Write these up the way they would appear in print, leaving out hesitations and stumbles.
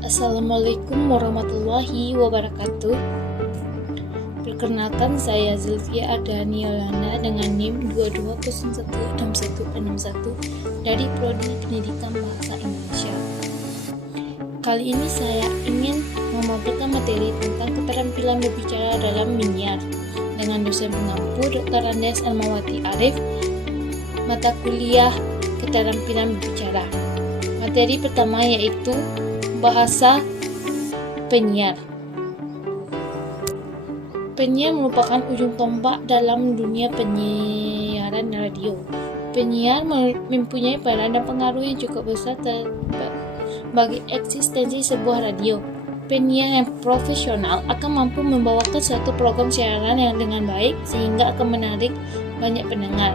Assalamualaikum warahmatullahi wabarakatuh. Perkenalkan, saya Zulfia Ardhani Yolanda dengan NIM 22016161 dari Prodi Pendidikan Bahasa Indonesia. Kali ini saya ingin memaparkan materi tentang keterampilan berbicara dalam menyiar dengan dosen pengampu Dr. Andes Almawati Arif, mata kuliah keterampilan berbicara. Materi pertama yaitu bahasa penyiar. Penyiar merupakan ujung tombak dalam dunia penyiaran radio. Penyiar mempunyai peran dan pengaruh yang cukup besar bagi eksistensi sebuah radio. Penyiar yang profesional akan mampu membawakan suatu program siaran yang dengan baik sehingga akan menarik banyak pendengar.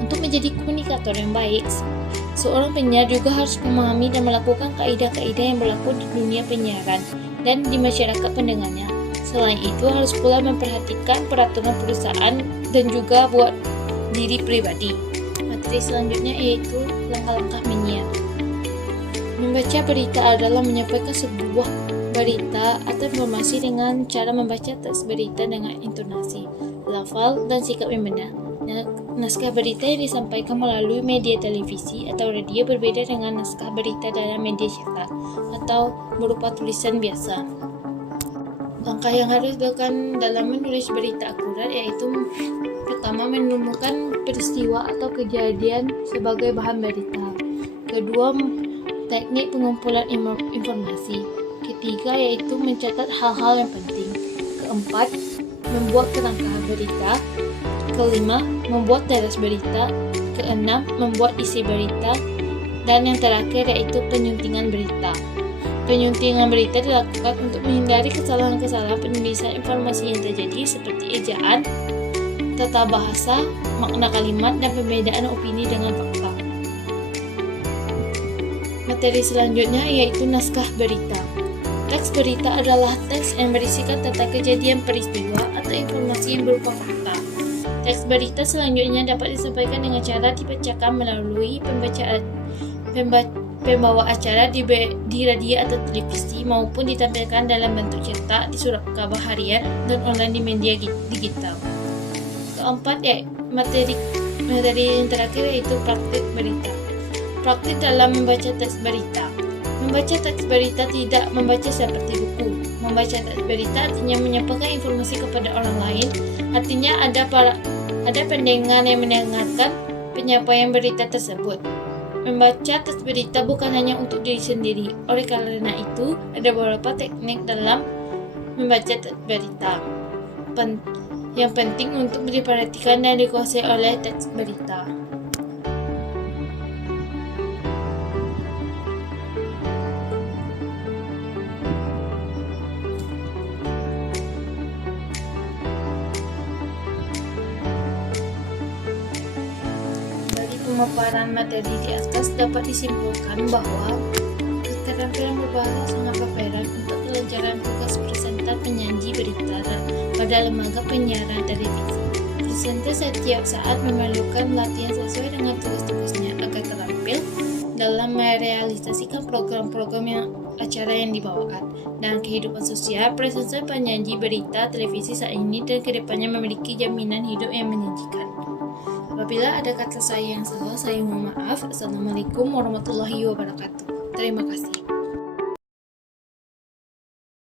Untuk menjadi komunikator yang baik, seorang penyiar juga harus memahami dan melakukan kaidah-kaidah yang berlaku di dunia penyiaran dan di masyarakat pendengarnya. Selain itu, harus pula memperhatikan peraturan perusahaan dan juga buat diri pribadi. Materi selanjutnya yaitu langkah-langkah menyiar. Membaca berita adalah menyampaikan sebuah berita atau informasi dengan cara membaca teks berita dengan intonasi, lafal, dan sikap yang benar. Naskah berita yang disampaikan melalui media televisi atau radio berbeda dengan naskah berita dalam media cetak atau berupa tulisan biasa. Langkah yang harus dilakukan dalam menulis berita akurat yaitu pertama, menemukan peristiwa atau kejadian sebagai bahan berita. Kedua, teknik pengumpulan informasi. Ketiga, yaitu mencatat hal-hal yang penting. Keempat, membuat kerangka berita. Kelima, membuat teras berita. Keenam, membuat isi berita. Dan yang terakhir yaitu penyuntingan berita. Penyuntingan berita dilakukan untuk menghindari kesalahan-kesalahan penulisan informasi yang terjadi seperti ejaan, tata bahasa, makna kalimat, dan perbedaan opini dengan fakta. Materi selanjutnya yaitu naskah berita. Teks berita adalah teks yang berisikan tentang kejadian peristiwa atau informasi yang berupa fakta. Teks berita selanjutnya dapat disampaikan dengan cara dibacakan melalui pembawa acara di radio atau televisi maupun ditampilkan dalam bentuk cetak di surat kabar harian dan online di media digital. Keempat, materi yang terakhir yaitu praktik berita. Praktik dalam membaca teks berita. Membaca teks berita tidak membaca seperti buku. Membaca teks berita artinya menyampaikan informasi kepada orang lain. Artinya ada pendengar yang mendengarkan penyampaian berita tersebut. Membaca teks berita bukan hanya untuk diri sendiri. Oleh karena itu, ada beberapa teknik dalam membaca teks berita yang penting untuk diperhatikan dan dikuasai oleh teks berita. Pemaparan materi di atas dapat disimpulkan bahwa keterampilan berbahasa sangat berperan untuk kelancaran tugas presenter penyaji berita pada lembaga penyiaran televisi. Presenter setiap saat memerlukan latihan sesuai dengan tugas-tugasnya agar terampil dalam merealisasikan program-program acara yang dibawakan. Dalam kehidupan sosial, presenter penyaji berita televisi saat ini dan kedepannya memiliki jaminan hidup yang menjanjikan. Apabila ada kata saya yang salah, saya mohon maaf. Assalamualaikum warahmatullahi wabarakatuh. Terima kasih.